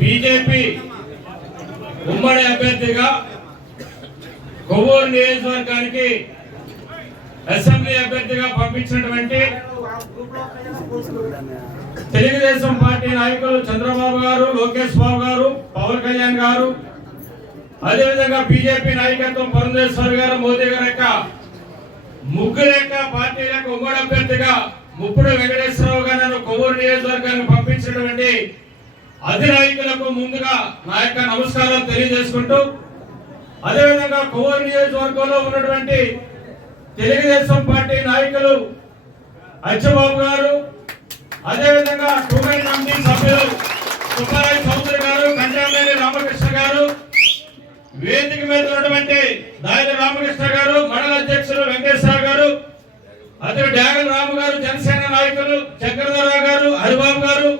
BJP ఉమ్మడి అభ్యర్థిగా కొవ్వూరు నియోజకవర్గానికి అసెంబ్లీ అభ్యర్థిగా పంపించినటువంటి తెలుగుదేశం పార్టీ నాయకులు చంద్రబాబు గారు, లోకేష్ బాబు గారు, పవన్ కళ్యాణ్ గారు, అదేవిధంగా బీజేపీ నాయకత్వం పురంధేశ్వరి గారు, మోదీ గారి యొక్క ముగ్గురు యొక్క పార్టీల యొక్క ఉమ్మడి అభ్యర్థిగా ముప్పుడు వెంకటేశ్వరరావు గారు కొవ్వూరు నియోజకవర్గానికి పంపించినటువంటి అధినాయకులకు ముందుగా నా యొక్క నమస్కారాలు తెలియజేసుకుంటూ, అదేవిధంగా కొవ్వూరు నియోజకవర్గంలో ఉన్నటువంటి తెలుగుదేశం పార్టీ నాయకులు అచ్చబాబు గారు, అదేవిధంగా టూమెన్ కమిటీ సభ్యులు సుబ్బారాయ చౌదరి గారు, కంజామేని రామకృష్ణ గారు, వేదిక మీద ఉన్నటువంటి దాయిల రామకృష్ణ గారు, మండల అధ్యక్షులు వెంకటేశ్వర గారు, అదే డాగల రాము గారు, జనసేన నాయకులు చక్రధరరావు గారు, హరిబాబు గారు,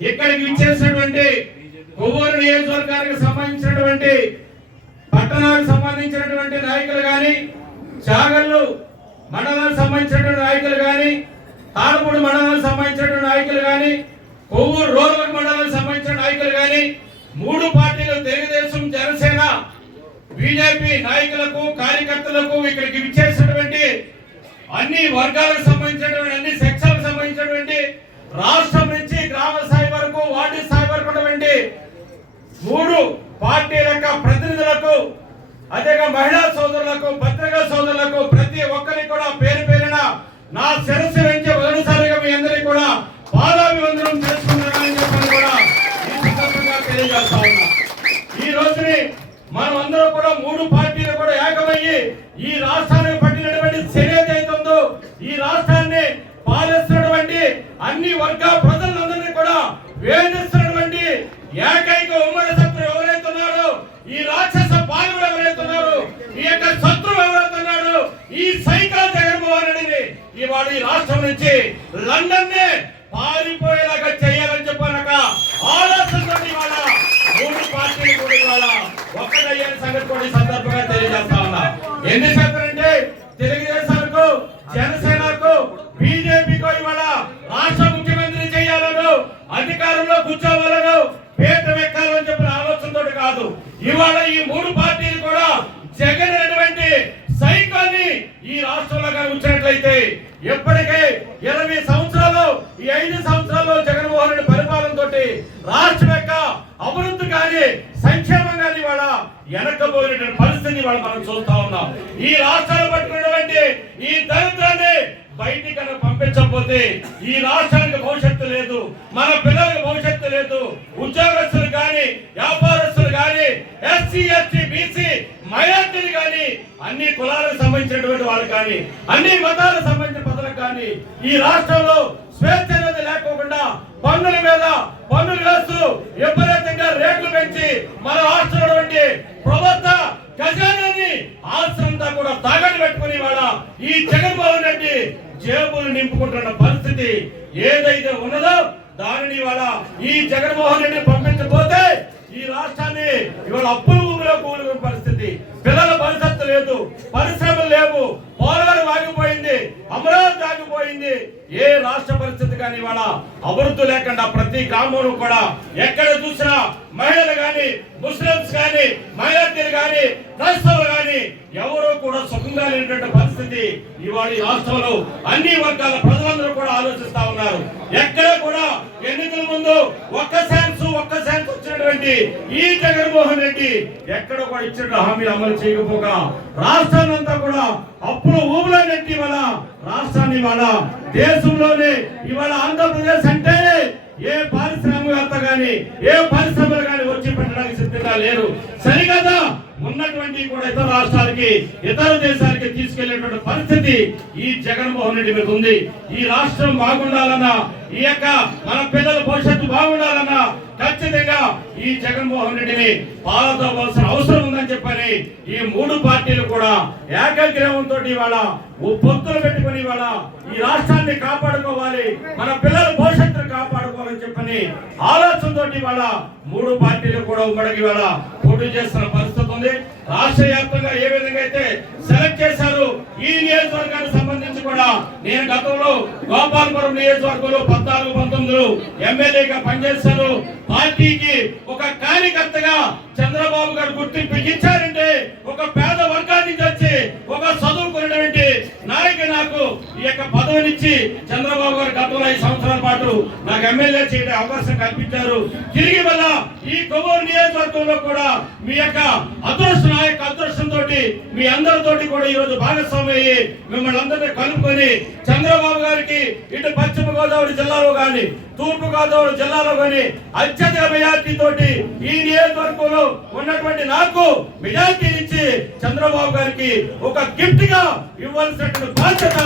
ఇక్కడికి విచ్చేసినటువంటి కొవ్వూరు నియోజకవర్గానికి సంబంధించినటువంటి పట్టణాలకు సంబంధించినటువంటి నాయకులు కానీ, చాగల్లు మండలానికి సంబంధించినటువంటి నాయకులు కానీ, తాడపూడి మండలానికి సంబంధించినటువంటి నాయకులు కానీ, కొవ్వూరు రూరల్ మండలానికి సంబంధించిన నాయకులు కానీ, మూడు పార్టీలు తెలుగుదేశం, జనసేన, బీజేపీ నాయకులకు, కార్యకర్తలకు, ఇక్కడికి విచ్చేసినటువంటి అన్ని వర్గాలకు సంబంధించినటువంటి, అన్ని సెక్షన్లకు సంబంధించినటువంటి, రాష్ట్రం నుంచి గ్రామ స్థాయి వరకు, వార్డు స్థాయి వరకు ఉన్నటువంటి మూడు పార్టీల యొక్క ప్రతినిధులకు, అదేగా మహిళా సోదరులకు, పత్రికా సోదరులకు, ప్రతి ఒక్కరికి కూడా పేరు పేరున నా శిరస్సు నుంచి మొదటిసారిగా మీ అందరికీ కూడా పాదాభివందనం చేసుకుంటున్నానని చెప్పని కూడా ఈ సందర్భంగా తెలియజేస్తా ఉన్నా. ఈ రోజుని మనం అందరూ కూడా మూడు పార్టీలు కూడా ఏకమయ్యి ఈ రాష్ట్రానికి పట్టినటువంటి శని ఏదైతుందో, ఈ రాష్ట్రాన్ని పాలిస్తున్నటువంటి అన్ని వర్గాల ప్రజలందరినీ కూడా వేధిస్తున్నటువంటి ఏకైక ఉమ్మడి శత్రువు ఎవరైతే ఉన్నారో, ఈ రాక్షస పాలకుడు ఎవరైతే ఉన్నారో, ఈ యొక్క శత్రువు ఎవరైతే ఉన్నాడో, ఈ సైకల్ జగన్మోహన్ రెడ్డిని ఇవాళ ఈ రాష్ట్రం నుంచి లండన్ నే పారిపోయేలాగా చేయాలని చెప్పాక ఆలోచనతో ఇవాళ మూడు పార్టీలు కూడా ఇవాళ ఒక్కటయ్యని సంగతి కూడా ఈ సందర్భంగా తెలియజేస్తా ఉన్నా. ఎన్ని చెప్పారంటే తెలుగుదేశానికి, జనసేనకు, బీజేపీకి ఇవాళ రాష్ట్ర ముఖ్యమంత్రి చేయాలను, అధికారంలో కూర్చోవాలను, పేట వెక్కాలని చెప్పిన ఆలోచనతో కాదు. ఇవాళ ఈ మూడు పార్టీలు కూడా జగన్ అనేటువంటి సైకాన్ని ఈ రాష్ట్రంలో ఉంచినట్లయితే ఎప్పటికే 20 సంవత్సరాలు, ఈ 5 సంవత్సరాల్లో జగన్మోహన్ రెడ్డి పరిపాలనతో రాష్ట్రం యొక్క అభివృద్ధి కానీ, సంక్షేమం కానీ ఇవాళ వెనక్కపోయినటువంటి పరిస్థితి ఇవాళ మనం చూస్తా ఉన్నాం. ఈ రాష్ట్రాలు పట్టుకున్నటువంటి ఈ దరిద్రాన్ని బయటికి కనుక పంపించకపోతే ఈ రాష్ట్రానికి భవిష్యత్తు లేదు, మన పిల్లలకు భవిష్యత్తు లేదు. ఉద్యోగస్తులు కానీ, వ్యాపారస్తులు కానీ, ఎస్సీ, ఎస్టీ, బీసీ, మైనార్టీలు కానీ, అన్ని కులాలకు సంబంధించినటువంటి వాళ్ళు కానీ, అన్ని మతాలకు సంబంధించిన ప్రజలకు కానీ ఈ రాష్ట్రంలో స్వేచ్ఛ అనేది లేకోకుండా పన్నుల మీద పన్నులు వేస్తూ విపరీతంగా రేట్లు పెంచి మన రాష్ట్రంలో ప్రభుత్వ ఖజానాన్ని ఆశ్రమంతా కూడా తాగడి పెట్టుకుని వాళ్ళ ఈ జగన్మోహన్ రెడ్డి జేబులు నింపుకుంటున్న పరిస్థితి ఏదైతే ఉన్నదో దానిని ఇవాళ ఈ జగన్మోహన్ రెడ్డి పంపించకపోతే ఈ రాష్ట్రాన్ని ఇవాళ అప్పుల ఊపిలో కూలిన పరిస్థితి, పిల్లల భవిష్యత్తు లేదు, పరిశ్రమలు లేవు, పోలవరం ఆగిపోయింది, అమరావతి ఆగిపోయింది. ఏ రాష్ట్ర పరిస్థితి కానీ ఇవాళ అభివృద్ధి లేకుండా ప్రతి గ్రామంలో కూడా ఎక్కడ చూసినా మహిళలు కానీ, ముస్లింస్ కానీ, మైనార్టీలు కానీ, క్రైస్తవులు కానీ ఎవరు కూడా సుఖంగా లేనటువంటి పరిస్థితి ఇవాళ ఈ రాష్ట్రంలో అన్ని వర్గాల ప్రజలందరూ కూడా ఆలోచిస్తా ఉన్నారు. ఎక్కడ కూడా ఎన్నికల ముందు ఒక్క ఛాన్స్ వచ్చినటువంటి ఈ జగన్మోహన్ రెడ్డి ఎక్కడ కూడా ఇచ్చిన హామీలు అమలు చేయకపోగా రాష్ట్రాన్ని అంతా కూడా అప్పులు ఊబులో నెట్టి ఇవాళ రాష్ట్రాన్ని ఇవాళ దేశంలోనే ఇవాళ ఆంధ్రప్రదేశ్ అంటే ఏ పారిశ్రామికవేత్త గాని, ఏ పరిశ్రమలు గాని వచ్చి పెట్టడానికి సిద్ధంగా లేరు. సరిగదా ఉన్నటువంటి కూడా ఇతర రాష్ట్రాలకి, ఇతర దేశాలకి తీసుకెళ్లేటువంటి పరిస్థితి ఈ జగన్మోహన్ రెడ్డి మీద ఉంది. ఈ రాష్ట్రం బాగుండాలన్నా, ఈ యొక్క మన పిల్లల భవిష్యత్తు బాగుండాలన్నా ఖచ్చితంగా ఈ జగన్మోహన్ రెడ్డిని పాలదోవాల్సిన అవసరం ఉందని చెప్పని ఈ మూడు పార్టీలు కూడా ఏకగ్రీవంతో ఇవాళ పొత్తులు పెట్టుకుని ఇవాళ ఈ రాష్ట్రాన్ని కాపాడుకోవాలి, మన పిల్లల భవిష్యత్తును కాపాడుకోవాలని చేస్తారని చెప్పని ఆలోచనతో ఇవాళ 3 పార్టీలు కూడా ఉమ్మడికి ఇవాళ పోటీ చేస్తున్న పరిస్థితి ఉంది. రాష్ట్ర వ్యాప్తంగా ఏ విధంగా అయితే సెలెక్ట్ చేశారు ఈ నియోజకవర్గానికి సంబంధించి కూడా నేను గతంలో గోపాలపురం నియోజకవర్గంలో 14-19 ఎమ్మెల్యేగా పనిచేశాను. పార్టీకి ఒక కార్యకర్తగా చంద్రబాబు గారు గుర్తింపు ఇచ్చారంటే ఒక పేద వర్గాన్ని నుంచి వచ్చి ఒక చదువుకున్నటువంటి నాయకు నాకు ఈ యొక్క పదవినిచ్చి చంద్రబాబు గారు గతంలో 5 సంవత్సరాల పాటు నాకు ఎమ్మెల్యే చేయడం అవకాశం కల్పించారు. తిరిగి వల్ల ఈ కొవ్వూరు నియోజకవర్గంలో కూడా మీ యొక్క అదృష్టం నా యొక్క అదృష్టంతో మీ అందరితోటి కూడా ఈ రోజు భాగస్వామి అయ్యి మిమ్మల్ని అందరినీ కలుపుకొని చంద్రబాబు గారికి ఇటు పశ్చిమ గోదావరి జిల్లాలో కానీ తూర్పు గోదావరి జిల్లాలో కానీ అత్యధిక మెజార్టీ తోటి ఈ నియోజకవర్గంలో ఉన్నటువంటి నాకు మెజార్టీ ఇచ్చి చంద్రబాబు గారికి ఒక గిఫ్ట్ గా ఇవ్వాల్సిన బాధ్యత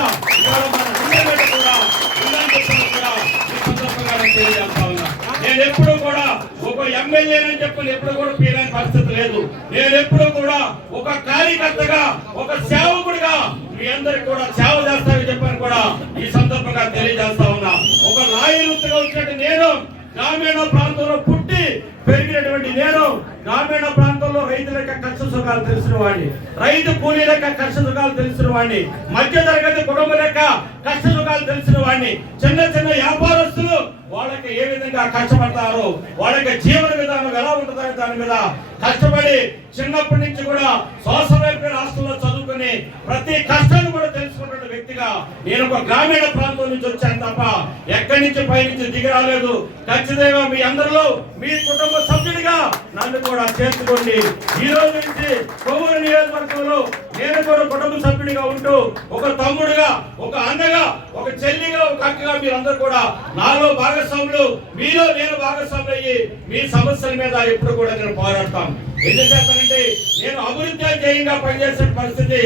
నేను ఎప్పుడు కూడా ఒక ఎమ్మెల్యే అని చెప్పని ఎప్పుడు కూడా పీలని పరిస్థితి లేదు. నేను ఎప్పుడు కూడా ఒక కార్యకర్తగా ఒక సేవకుడిగా మీ అందరికి కూడా సేవ చేస్తానని చెప్పని కూడా ఈ సందర్భంగా తెలియజేస్తా ఉన్నా. ఒక నాయకుడిగా వచ్చినట్టు నేను గ్రామీణ ప్రాంతంలో పుట్టి పెరిగినటువంటి నేను గ్రామీణ ప్రాంతంలో రైతుల యొక్క కష్ట సుఖాలు తెలిసిన వాడిని, రైతు కూలీల యొక్క కష్ట సుఖాలు తెలిసిన వాడిని, మధ్య తరగతి కుటుంబం యొక్క కష్ట సుఖాలు తెలిసిన వాడిని, చిన్న చిన్న వ్యాపారస్తులు వాళ్ళకి ఏ విధంగా కష్టపడతారో వాళ్ళకి జీవన విధానం ఎలా ఉంటుందనే దాని మీద కష్టపడి చిన్నప్పటి నుంచి కూడా సోషల్ వెల్ఫేర్ హాస్టల్లో చదువుకుని ప్రతి కష్టాన్ని కూడా తెలుసుకున్న వ్యక్తిగా నేను ఒక గ్రామీణ ప్రాంతం నుంచి వచ్చాను తప్ప ఎక్కడి నుంచి పైనుంచి దిగి రాలేదు. ఖచ్చితంగా మీ అందరిలో మీ కుటుంబ సభ్యుడిగా నన్ను కూడా చేర్చుకోండి. ఈ రోజు నుంచి కొవ్వూరు నియోజకవర్గంలో నేను కూడా కుటుంబ సభ్యుడిగా ఉంటూ ఒక తమ్ముడుగా, ఒక అన్నగా, ఒక చెల్లిగా, ఒక అక్కగా మీరందరూ కూడా నాలో భాగస్వాములు, మీలో నేను భాగస్వాములు అయ్యి మీ సమస్యల మీద ఎప్పుడు కూడా నేను పోరాడతాను. ఎందుచేతనంటే నేను అభివృద్ధి ధ్యేయంగా పనిచేసే పరిస్థితి